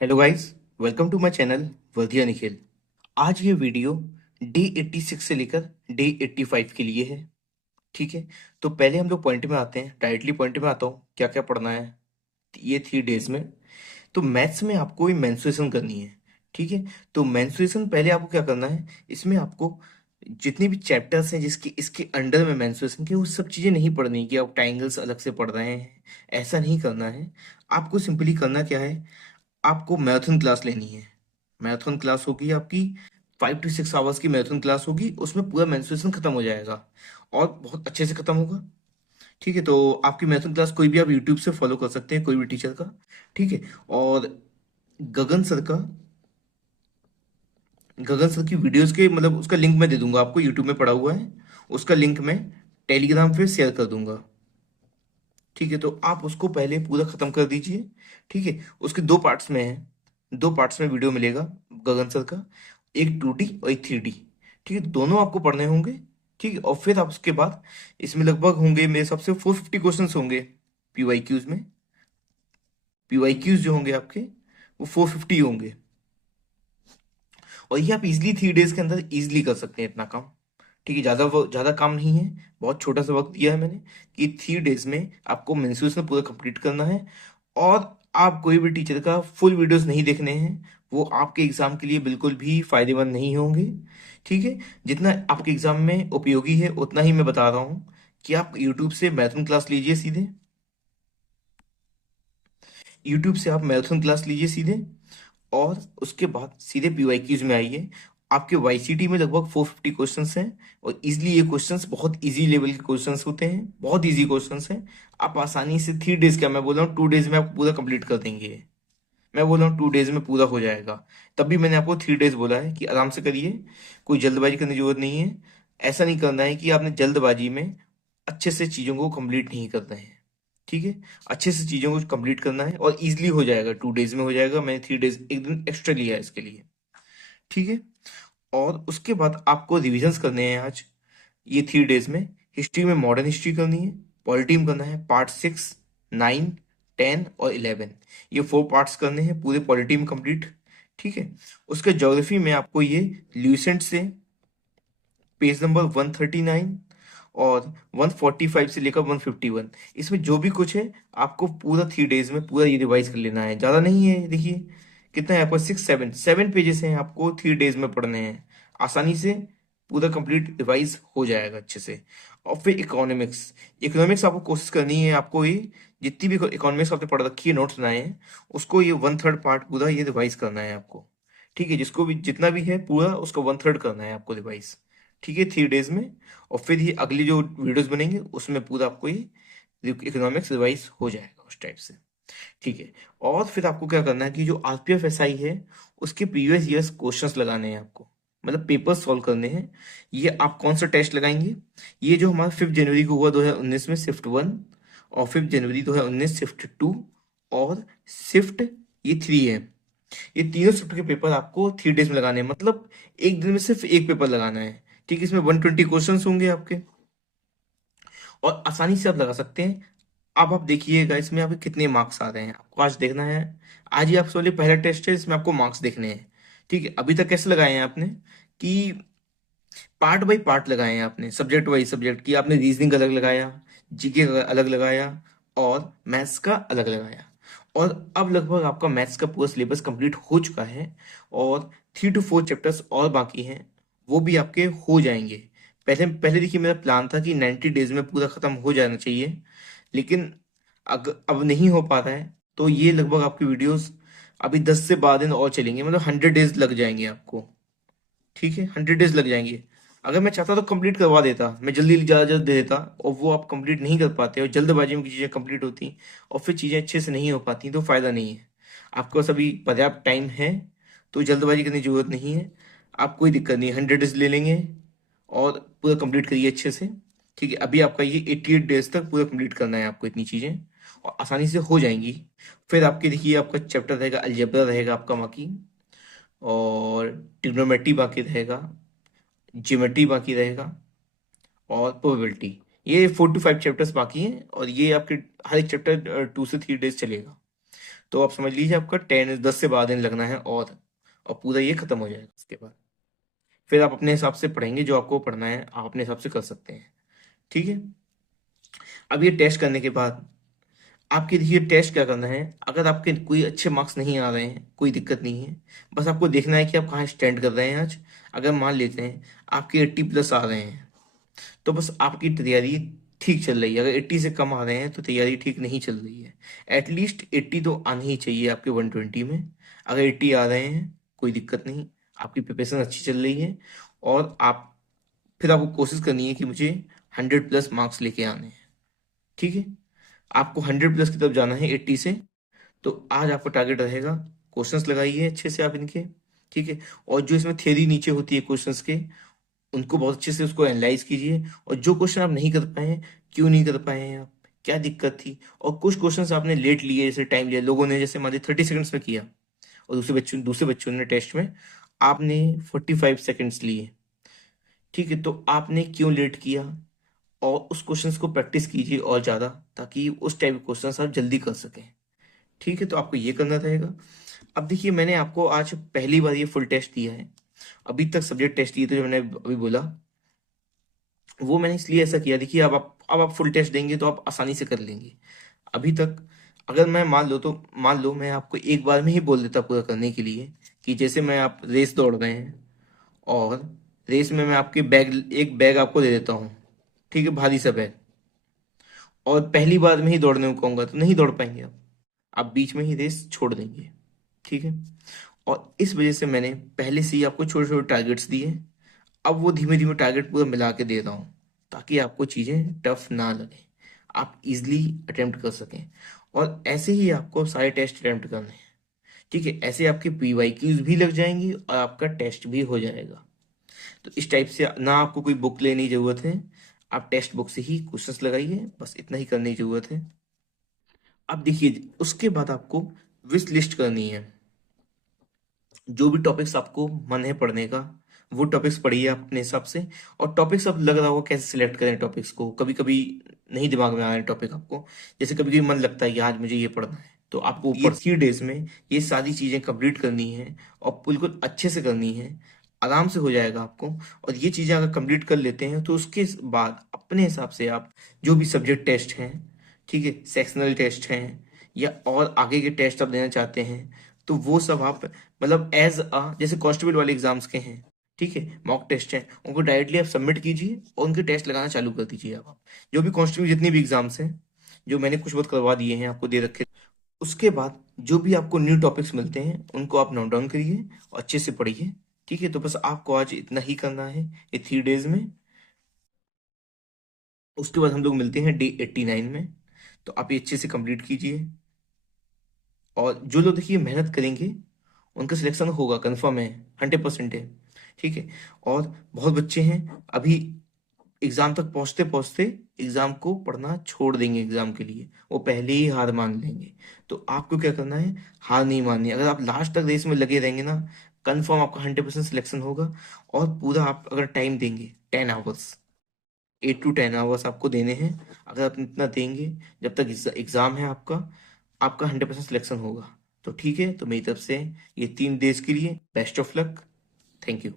Hello guys, welcome to my channel Vardhiya Nikhil. आज ये video day 86 से लेकर डे 85 के लिए है। ठीक है, तो पहले हम लोग पॉइंट में आते हैं। डायरेक्टली पॉइंट में आता हूँ, क्या क्या पढ़ना है ये 3 डेज में। तो मैथ्स में आपको ये मेंसुरेशन करनी है। ठीक है, तो मेंसुरेशन पहले आपको क्या करना है, इसमें आपको जितनी भी चैप्टर्स हैं जिसके इसके अंडर में मेंसुरेशन के, वो सब चीज़ें नहीं पढ़नी है कि आप ट्राइंगल्स अलग से पढ़ रहे हैं। ऐसा नहीं करना है। आपको सिंपली करना क्या है, आपको मैराथन क्लास लेनी है। मैराथन क्लास होगी आपकी 5 to 6 आवर्स की मैराथन क्लास होगी, उसमें पूरा मेंस्ट्रुएशन खत्म हो जाएगा और बहुत अच्छे से खत्म होगा। ठीक है, तो आपकी मैराथन क्लास कोई भी आप यूट्यूब से फॉलो कर सकते हैं, कोई भी टीचर का। ठीक है, और गगन सर का, गगन सर की वीडियोस के मतलब उसका लिंक मैं दे दूंगा आपको, यूट्यूब में पड़ा हुआ है। उसका लिंक मैं टेलीग्राम पे शेयर कर दूंगा। ठीक है, तो आप उसको पहले पूरा खत्म कर दीजिए। ठीक है, उसके 2 पार्ट्स में है, 2 पार्ट्स में वीडियो मिलेगा गगन सर का, एक 2D और एक 3D। ठीक है, दोनों आपको पढ़ने होंगे। ठीक है, और फिर आप उसके बाद इसमें लगभग होंगे मेरे हिसाब से 450 क्वेश्चन होंगे पीवाईक्यूज में। पीवाईक्यूज जो होंगे आपके वो 450 होंगे। और ये आप इजिली 3 डेज के अंदर इजिली कर सकते हैं इतना काम। ठीक है, ज़्यादा काम नहीं है, बहुत छोटा सा वक्त दिया है मैंने कि 3 डेज में आपको मेंस्ट्रुएशन पूरा कंप्लीट करना है। और आप कोई भी टीचर का फुल वीडियोस नहीं देखने हैं, वो आपके एग्जाम के लिए बिल्कुल भी फायदेमंद नहीं होंगे। ठीक है, जितना आपके एग्जाम में उपयोगी है उतना ही मैं बता रहा हूँ कि आप यूट्यूब से मैराथन क्लास लीजिए सीधे। यूट्यूब से आप मैराथन क्लास लीजिए सीधे, और उसके बाद सीधे पीवाईक्यूज में आइए। आपके वाईसीटी में लगभग 450 क्वेश्चंस हैं, और इजीली ये क्वेश्चंस बहुत इजी लेवल के क्वेश्चंस होते हैं, बहुत इजी क्वेश्चंस हैं। आप आसानी से 3 डेज, क्या मैं बोल रहा हूँ 2 डेज में आप पूरा कंप्लीट कर देंगे। मैं बोल रहा हूँ 2 डेज में पूरा हो जाएगा। तभी मैंने आपको 3 डेज बोला है कि आराम से करिए, कोई जल्दबाजी करने की जरूरत नहीं है। ऐसा नहीं करना है कि आपने जल्दबाजी में अच्छे से चीज़ों को कंप्लीट नहीं करना है। ठीक है, अच्छे से चीज़ों को कंप्लीट करना है और इजीली हो जाएगा, 2 डेज में हो जाएगा। मैंने 3 डेज एक दिन एक्स्ट्रा लिया है इसके लिए। ठीक है, और उसके बाद आपको रिविजन्स करने हैं आज ये 3 डेज में। हिस्ट्री में मॉडर्न हिस्ट्री करनी है, पॉलिटी में करना है पार्ट 6, 9, 10 और 11। ये 4 पार्ट्स करने हैं पूरे पॉलिटी में कंप्लीट। ठीक है, उसके ज्योग्राफी में आपको ये ल्यूसेंट से पेज नंबर 139 और 145 से लेकर 151, इसमें जो भी कुछ है आपको पूरा 3 डेज में पूरा ये रिवाइज कर लेना है। ज़्यादा नहीं है, देखिए कितना है आपका, 6 7 पेजेस हैं, आपको 3 डेज में पढ़ने हैं। आसानी से पूरा कंप्लीट रिवाइज हो जाएगा अच्छे से। और फिर इकोनॉमिक्स, इकोनॉमिक्स आपको कोशिश करनी है, आपको ये जितनी भी इकोनॉमिक्स आपने पढ़ रखी है, नोट्स बनाए हैं, उसको ये 1/3 पार्ट पूरा ये रिवाइज करना है आपको। ठीक है, जिसको भी जितना भी है पूरा उसको 1/3 करना है आपको रिवाइज। ठीक है, 3 डेज में। और फिर ये अगली जो वीडियोस बनेंगे उसमें पूरा आपको ये इकोनॉमिक्स रिवाइज हो जाएगा उस टाइप से। ठीक है, और फिर आपको क्या करना है कि जो आरपीएफ एसआई है उसके प्रीवियस ईयर्स क्वेश्चंस लगाने हैं आपको, मतलब पेपर सॉल्व करने हैं। ये आप कौन सा टेस्ट लगाएंगे, ये जो हमारा 5 जनवरी को हुआ 2019 में शिफ्ट 1, और 5 जनवरी 2019 शिफ्ट 2, और शिफ्ट 3 है। ये तीनों शिफ्ट के पेपर आपको 3 डेज में लगाने हैं, मतलब एक दिन में सिर्फ एक पेपर लगाना है। ठीक है, इसमें 120 क्वेश्चन होंगे आपके, और आसानी से आप लगा सकते हैं। अब आप देखिएगा इसमें आपके कितने मार्क्स आ रहे हैं, आपको आज देखना है। आज ही आपसे पहला टेस्ट है, इसमें आपको मार्क्स देखने हैं। ठीक है, अभी तक कैसे लगाए हैं आपने कि पार्ट बाय पार्ट लगाए हैं आपने, सब्जेक्ट वाइज सब्जेक्ट की आपने रीजनिंग अलग लगाया, जीके का अलग लगाया, और मैथ्स का अलग लगाया। और अब लगभग आपका मैथ्स का पूरा सिलेबस कंप्लीट हो चुका है, और 3 to 4 चैप्टर्स और बाकी हैं, वो भी आपके हो जाएंगे। पहले पहले देखिए, मेरा प्लान था कि 90 डेज में पूरा खत्म हो जाना चाहिए, लेकिन अब नहीं हो पा रहा है। तो ये लगभग आपकी वीडियोस अभी 10 से 12 दिन और चलेंगे, मतलब 100 डेज लग जाएंगे आपको। ठीक है, 100 डेज लग जाएंगे। अगर मैं चाहता तो कंप्लीट करवा देता, मैं जल्दी ज़्यादा जल्द दे देता, और वो आप कंप्लीट नहीं कर पाते, और जल्दबाजी में चीज़ें कंप्लीट होती और फिर चीज़ें अच्छे से नहीं हो पाती, तो फ़ायदा नहीं है। आपके पास अभी पर्याप्त टाइम है, तो जल्दबाजी करने की जरूरत नहीं है। आप कोई दिक्कत नहीं, 100 डेज ले लेंगे और पूरा कंप्लीट करिए अच्छे से। ठीक है, अभी आपका ये 88 डेज तक पूरा कंप्लीट करना है आपको, इतनी चीज़ें और आसानी से हो जाएंगी। फिर आपके देखिए आपका चैप्टर रहेगा अलजेब्रा रहेगा आपका बाकी, और ट्रिग्नोमेट्री बाकी रहेगा, ज्योमेट्री बाकी रहेगा, और प्रोबेबिलिटी। ये 4 to 5 चैप्टर्स बाकी हैं, और ये आपके हर एक चैप्टर 2 से 3 डेज चलेगा। तो आप समझ लीजिए आपका 10 से 12 दिन लगना है, और पूरा ये खत्म हो जाएगा। उसके बाद फिर आप अपने हिसाब से पढ़ेंगे, जो आपको पढ़ना है आप अपने हिसाब से कर सकते हैं। ठीक है। अब ये टेस्ट करने के बाद आपके, देखिए टेस्ट क्या करना है, अगर आपके कोई अच्छे मार्क्स नहीं आ रहे हैं कोई दिक्कत नहीं है, बस आपको देखना है कि आप कहाँ स्टैंड कर रहे हैं आज। अगर मान लेते हैं आपके 80+ आ रहे हैं, तो बस आपकी तैयारी ठीक चल रही है। अगर 80 से कम आ रहे हैं तो तैयारी ठीक नहीं चल रही है। एटलीस्ट 80 तो आनी ही चाहिए आपके 120 में। अगर 80 आ रहे हैं कोई दिक्कत नहीं, आपकी प्रिपरेशन अच्छी चल रही है। और आप, फिर आपको कोशिश करनी है कि मुझे 100+ मार्क्स लेके आने हैं। ठीक है। आपको 100+ की तरफ जाना है 80 से। तो आज आपका टारगेट रहेगा, क्वेश्चंस लगाइए अच्छे से आप इनके। ठीक है। और जो इसमें थ्योरी नीचे होती है क्वेश्चंस के, उनको बहुत अच्छे से उसको एनालाइज कीजिए। और जो क्वेश्चन आप नहीं कर पाए हैं, क्यों नहीं कर पाए हैं आप, क्या दिक्कत थी। और कुछ क्वेश्चंस आपने लेट लिए, जैसे टाइम लिया लोगों ने, जैसे मान लीजिए 30 सेकंड्स में किया, और दूसरे बच्चों ने टेस्ट में आपने 45 सेकंड्स लिए। ठीक है। तो आपने क्यों लेट किया, और उस क्वेश्चंस को प्रैक्टिस कीजिए और ज़्यादा, ताकि उस टाइप के क्वेश्चंस आप जल्दी कर सकें। ठीक है। तो आपको ये करना रहेगा। अब देखिए, मैंने आपको आज पहली बार ये फुल टेस्ट दिया है। अभी तक सब्जेक्ट टेस्ट दिए थे जो मैंने अभी बोला, वो मैंने इसलिए ऐसा किया। देखिए अब आप फुल टेस्ट देंगे तो आप आसानी से कर लेंगे। अभी तक अगर मैं मान लो मैं आपको एक बार में ही बोल देता पूरा करने के लिए, कि जैसे मैं, आप रेस दौड़ रहे हैं, और रेस में मैं आपके एक बैग आपको दे देता हूँ। ठीक है, भारी सा बैग। और पहली बार में ही दौड़ने को कहूंगा तो नहीं दौड़ पाएंगे आप बीच में ही रेस छोड़ देंगे। ठीक है। और इस वजह से मैंने पहले से ही आपको छोटे छोटे टारगेट्स दिए। अब वो धीमे धीमे टारगेट पूरा मिला के दे रहा हूँ, ताकि आपको चीज़ें टफ ना लगे, आप इजिली अटेम्प्ट कर सकें। और ऐसे ही आपको सारे टेस्ट अटेम्प्ट करने हैं। ठीक है। ऐसे आपके PYQs भी लग जाएंगी और आपका टेस्ट भी हो जाएगा। तो इस टाइप से ना आपको कोई बुक लेने की जरूरत है, आप टेक्स्ट बुक से ही क्वेश्चंस लगाइए, बस इतना ही करने की जरूरत है। अब देखिए, उसके बाद आपको विश लिस्ट करनी है। जो भी टॉपिक्स आपको मन है पढ़ने का, वो टॉपिक्स पढ़िए आप अपने हिसाब से। और टॉपिक्स अब लग रहा होगा कैसे सिलेक्ट करें टॉपिक्स को, कभी कभी नहीं दिमाग में आ रहा है टॉपिक आपको, जैसे कभी कभी मन लगता है कि आज मुझे ये पढ़ना है, तो आपको ये 3 डेज में ये सारी चीजें कंप्लीट करनी है, और बिल्कुल अच्छे से करनी है। आराम से हो जाएगा आपको। और ये चीजें अगर कंप्लीट कर लेते हैं तो उसके बाद अपने हिसाब से आप जो भी सब्जेक्ट टेस्ट हैं, ठीक है, सेक्शनल टेस्ट हैं, या और आगे के टेस्ट आप देना चाहते हैं, तो वो सब आप, मतलब जैसे कांस्टेबल वाले एग्जाम्स के हैं, ठीक है, मॉक टेस्ट हैं, उनको डायरेक्टली आप सबमिट कीजिए और उनके टेस्ट लगाना चालू कर दीजिए। आप जो भी कांस्टेबल जितने भी एग्जाम्स हैं, जो मैंने कुछ बहुत करवा दिए हैं आपको दे रखे, उसके बाद जो भी आपको न्यू टॉपिक्स मिलते हैं उनको आप नोट डाउन करिए और अच्छे से पढ़िए। ठीक है। तो बस आपको आज इतना ही करना है ये 3 डेज में। उसके बाद हम लोग मिलते हैं डे 89 में। तो आप ये अच्छे से कंप्लीट कीजिए। और जो लोग देखिए मेहनत करेंगे उनका सिलेक्शन होगा, कंफर्म है, 100% है। ठीक है। और बहुत बच्चे हैं अभी एग्जाम तक पहुंचते पहुंचते एग्जाम को पढ़ना छोड़ देंगे, एग्जाम के लिए वो पहले ही हार मान लेंगे। तो आपको क्या करना है, हार नहीं माननी है। अगर आप लास्ट तक रेस में लगे रहेंगे ना, कंफर्म आपका 100% सिलेक्शन होगा। और पूरा आप अगर टाइम देंगे 10 आवर्स, 8 to 10 आवर्स आपको देने हैं। अगर आप इतना देंगे जब तक एग्जाम है आपका, आपका 100% सिलेक्शन होगा। तो ठीक है, तो मेरी तरफ से ये 3 डेज के लिए best of luck. Thank you.